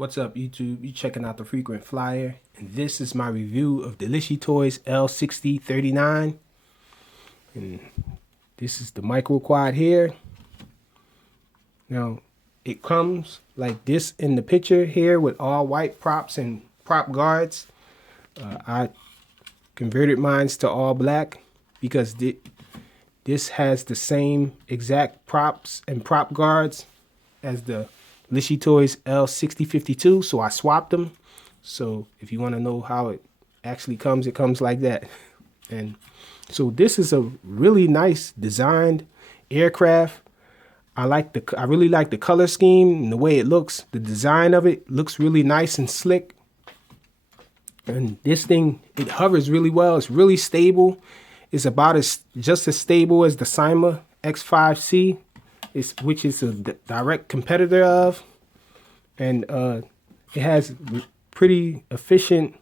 What's up, YouTube? You checking out the Frequent Flyer, and this is my review of the LishiToys L6039. And this is the micro quad here. Now, it comes like this in the picture here with all white props and prop guards. I converted mine to all black because this has the same exact props and prop guards as the LishiToys L6052, so I swapped them. So if you want to know how it actually comes, it comes like that. And so this is a really nice designed aircraft. I really like the color scheme and the way it looks. The design of it looks really nice and slick. And this thing, it hovers really well. It's really stable. It's about just as stable as the Cyma X5C. Which is a direct competitor of, and it has pretty efficient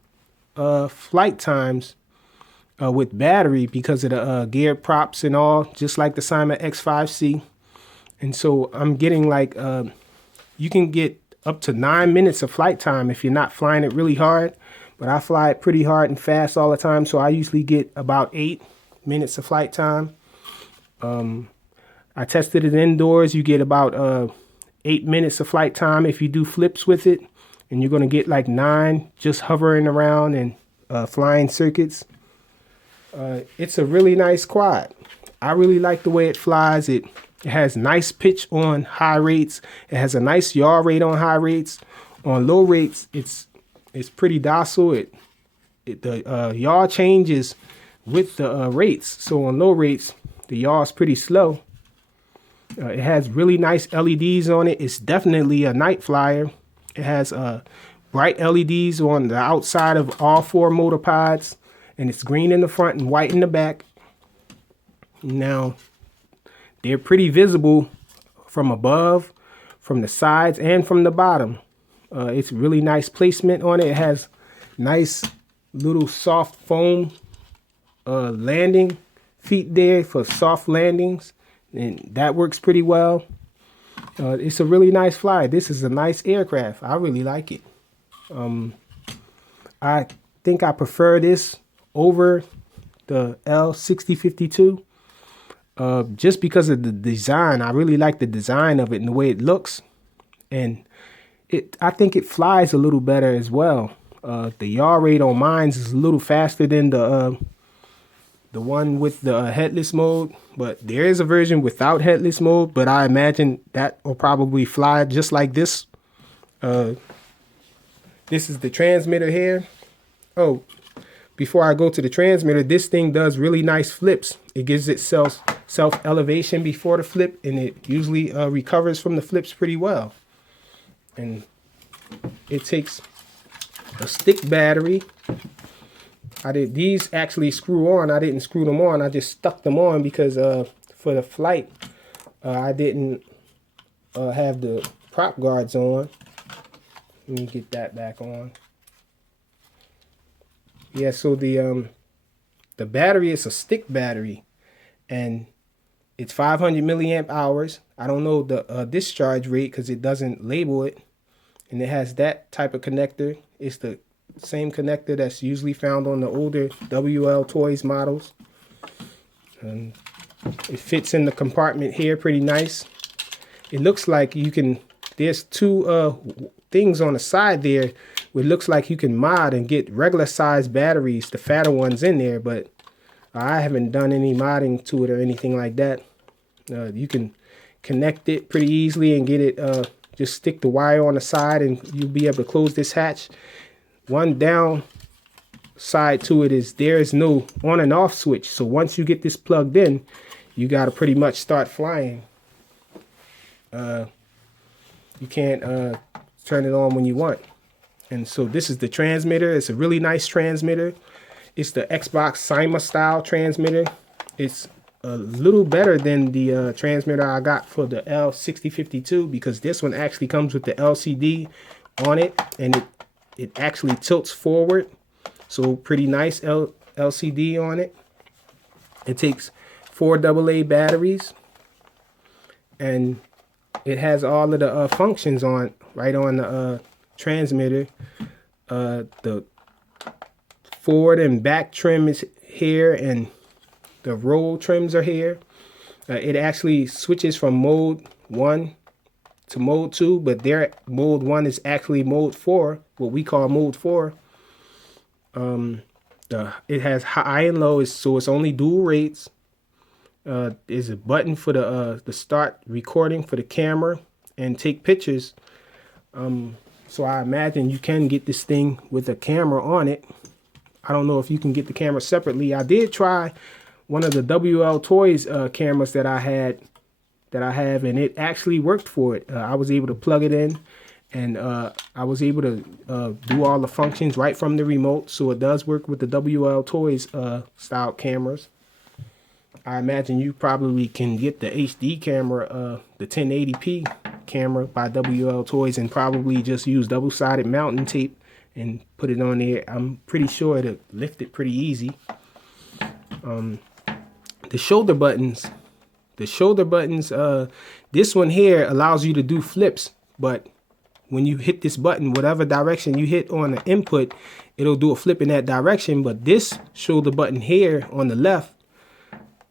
flight times with battery because of the gear props and all, just like the Cyma X5C. And so I'm getting like you can get up to 9 minutes of flight time if you're not flying it really hard, but I fly it pretty hard and fast all the time, so I usually get about 8 minutes of flight time. I tested it indoors. You get about 8 minutes of flight time if you do flips with it, and you're going to get like 9 just hovering around and flying circuits. It's a really nice quad. I really like the way it flies. It has nice pitch on high rates. It has a nice yaw rate on high rates. On low rates, it's pretty docile. The yaw changes with the rates. So on low rates, the yaw is pretty slow. It has really nice LEDs on it. It's definitely a night flyer. It has bright LEDs on the outside of all 4 motor pods, and it's green in the front and white in the back. Now, they're pretty visible from above, from the sides, and from the bottom. It's really nice placement on it. It has nice little soft foam landing feet there for soft landings. And that works pretty well. It's a really nice flyer. This is a nice aircraft. I really like it. I think I prefer this over the L6052 just because of the design. I really like the design of it and the way it looks. And I think it flies a little better as well. The yaw rate on mine is a little faster than the one with the headless mode, but there is a version without headless mode, but I imagine that will probably fly just like this. This is the transmitter here. Oh, before I go to the transmitter, this thing does really nice flips. It gives itself self elevation before the flip, and it usually recovers from the flips pretty well. And it takes a stick battery. These actually screw on. I didn't screw them on. I just stuck them on because for the flight, I didn't have the prop guards on. Let me get that back on. Yeah, so the battery is a stick battery, and it's 500 milliamp hours. I don't know the discharge rate because it doesn't label it, and it has that type of connector. It's the same connector that's usually found on the older LishiToys models. And it fits in the compartment here pretty nice. It looks like there's 2 things on the side there where it looks like you can mod and get regular size batteries, the fatter ones in there, but I haven't done any modding to it or anything like that. You can connect it pretty easily and get it, just stick the wire on the side and you'll be able to close this hatch. One downside to it is there is no on and off switch. So once you get this plugged in, you got to pretty much start flying. You can't turn it on when you want. And so this is the transmitter. It's a really nice transmitter. It's the Xbox Cyma style transmitter. It's a little better than the transmitter I got for the L6052 because this one actually comes with the LCD on it, and it actually tilts forward, so pretty nice LCD on it. It takes 4 AA batteries, and it has all of the functions right on the transmitter. The forward and back trim is here, and the roll trims are here. It actually switches from mode 1 to mode 2, but their mode 1 is actually mode 4, what we call mode 4. It has high and low, so it's only dual rates. There's a button for the start recording for the camera and take pictures. So I imagine you can get this thing with a camera on it. I don't know if you can get the camera separately. I did try one of the LToys cameras that I have, and it actually worked for it. I was able to plug it in, and I was able to do all the functions right from the remote. So it does work with the LToys style cameras. I imagine you probably can get the HD camera, the 1080p camera by LToys, and probably just use double-sided mounting tape and put it on there. I'm pretty sure it'll lift it pretty easy. The shoulder buttons, this one here allows you to do flips, but when you hit this button, whatever direction you hit on the input, it'll do a flip in that direction. But this shoulder button here on the left,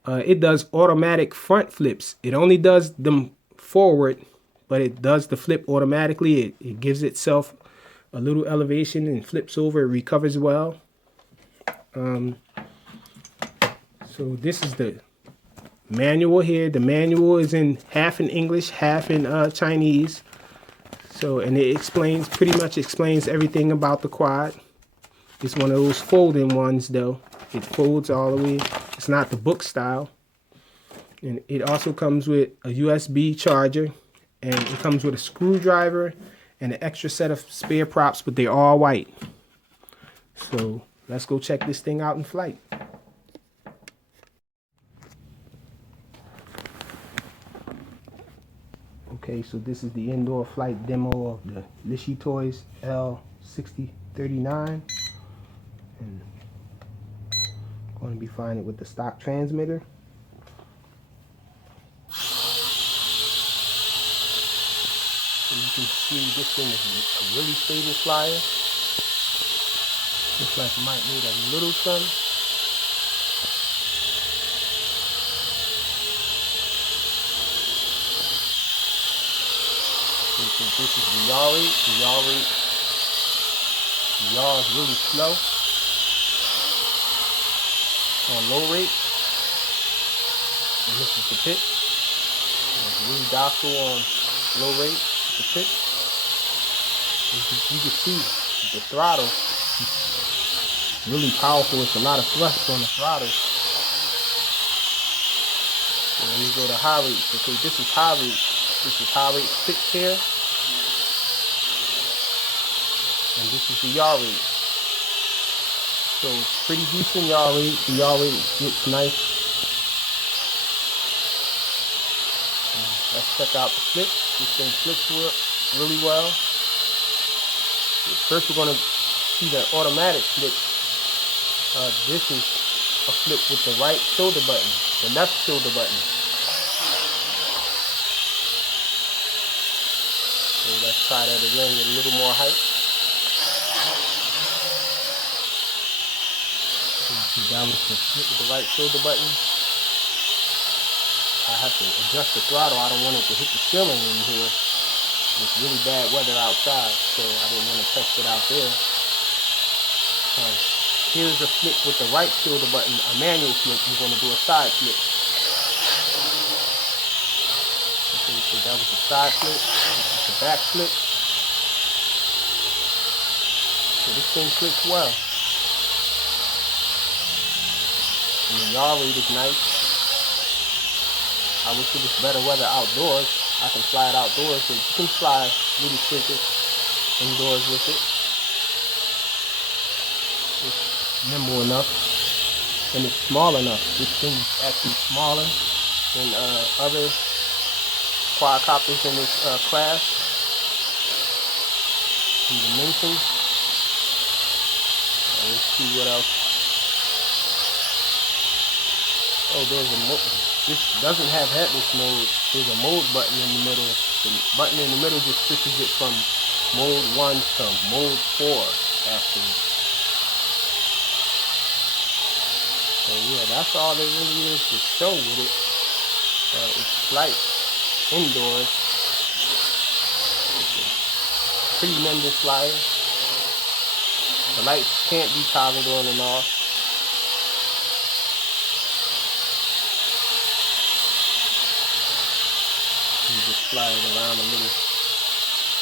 it does automatic front flips. It only does them forward, but it does the flip automatically. It gives itself a little elevation and flips over. It recovers well. So this is the manual here. The manual is in half in English, half in Chinese. So, and it pretty much explains everything about the quad. It's one of those folding ones though. It folds all the way. It's not the book style. And it also comes with a USB charger, and it comes with a screwdriver and an extra set of spare props, but they're all white. So let's go check this thing out in flight. Okay, so this is the indoor flight demo of the LishiToys L6039. And I'm going to be flying it with the stock transmitter. So you can see this thing is a really stable flyer. Looks like it might need a little trim. So this is the yaw rate. The yaw is really slow. On low rate. And this is the pitch. It's really docile on low rate. The pitch. You can see the throttle. Really powerful. It's a lot of thrust on the throttle. So when you go to high rate, okay, this is high rate. This is high rate 6 here. And this is the yaw rate. So pretty decent yaw rate. The yaw rate gets nice. And let's check out the flip. This thing flips really well. First we're going to see the automatic flip. This is a flip with the right shoulder button, the left shoulder button. So let's try that again with a little more height. That was the flip with the right shoulder button. I have to adjust the throttle. I don't want it to hit the ceiling in here. It's really bad weather outside, so I didn't want to test it out there. Here's a flip with the right shoulder button, a manual flip. You're going to do a side flip. Okay, so that was the side flip. This is the back flip. So this thing flips well. And the yaw rate is nice. I wish it was better weather outdoors. I can fly it outdoors, but you can fly little circuits indoors with it. It's nimble enough, and it's small enough. This thing is actually smaller than other quadcopters in this class in dimensions. Let's see what else. Oh, there's a mode. This doesn't have headless mode. There's a mode button in the middle. The button in the middle just switches it from mode 1 to mode 4 actually. So yeah, that's all there really is to show with it. It's light indoors. Pretty nimble flyer. The lights can't be toggled on and off. You just fly it around a little,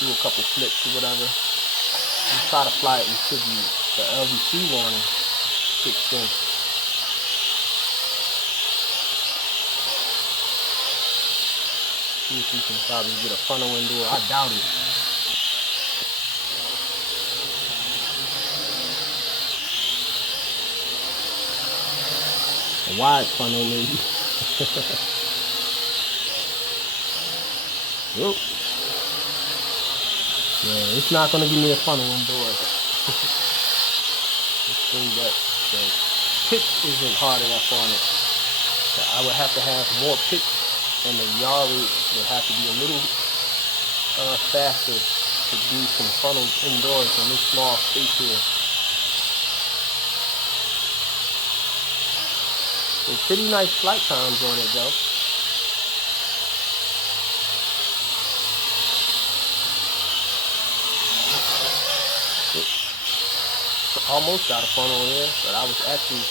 do a couple flips or whatever. And try to fly it until the LVC warning kicks in. See if we can probably get a funnel indoor. I doubt it. A wide funnel maybe. Whoop. Yeah, it's not gonna give me a funnel indoors. This thing that the pitch isn't hard enough on it. So I would have to have more pitch, and the yaw rate would have to be a little faster to do some funnels indoors in this small space here. So pretty nice flight times on it though. Almost got a funnel there, but I was actually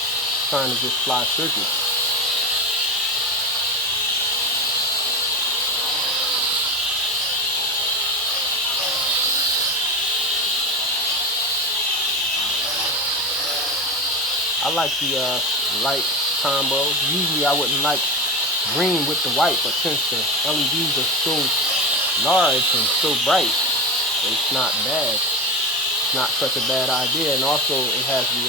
trying to just fly circuits. I like the light combo. Usually I wouldn't like green with the white, but since the LEDs are so large and so bright, it's not bad. Not such a bad idea, and also it has the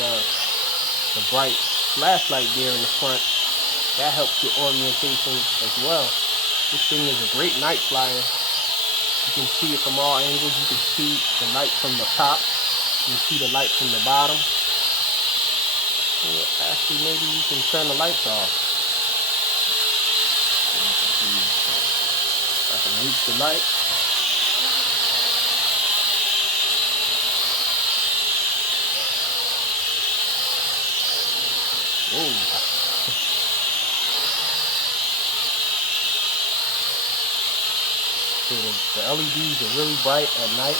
bright flashlight there in the front. That helps your orientation as well. This thing is a great night flyer. You can see it from all angles. You can see the light from the top. You can see the light from the bottom. Well, actually, maybe you can turn the lights off. I can reach the light. Whoa. So the LEDs are really bright at night.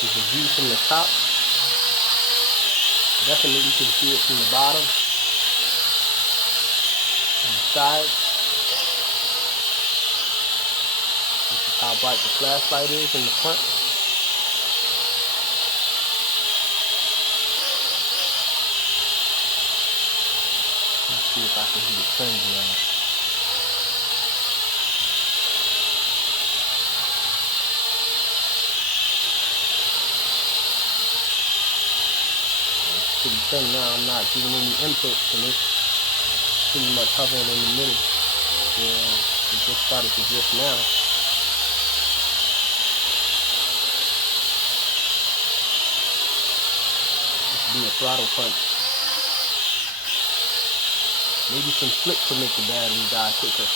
There's a view from the top. Definitely you can see it from the bottom and the side. This is how bright the flashlight is in the front. See if I can get it turned around. It's pretty thin now. I'm not giving any inputs, and it's pretty much hovering in the middle. Yeah, it just started to drift now. This would be a throttle punch. Maybe some flips will make the battery die quicker.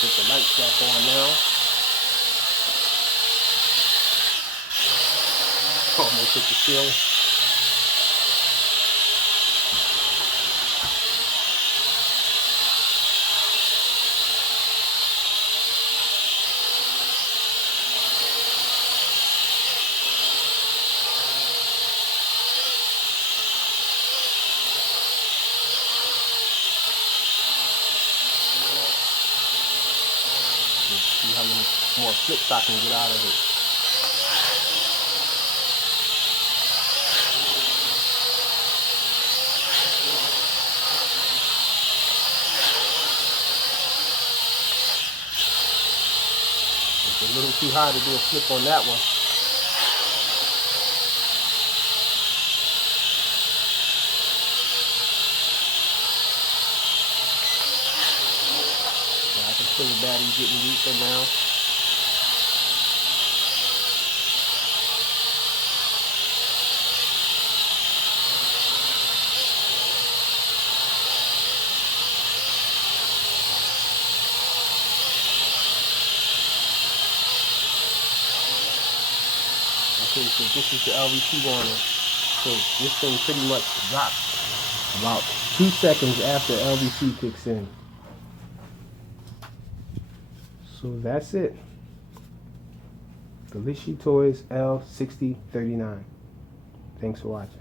Get the lights back on now. Almost hit the ceiling. See how many more flips I can get out of it. a little too high to do a flip on that one. So I can feel the battery getting weaker now. Okay, so this is the LVT warning. So this thing pretty much drops about 2 seconds after LVT kicks in. So that's it. The LishiToys L6039. Thanks for watching.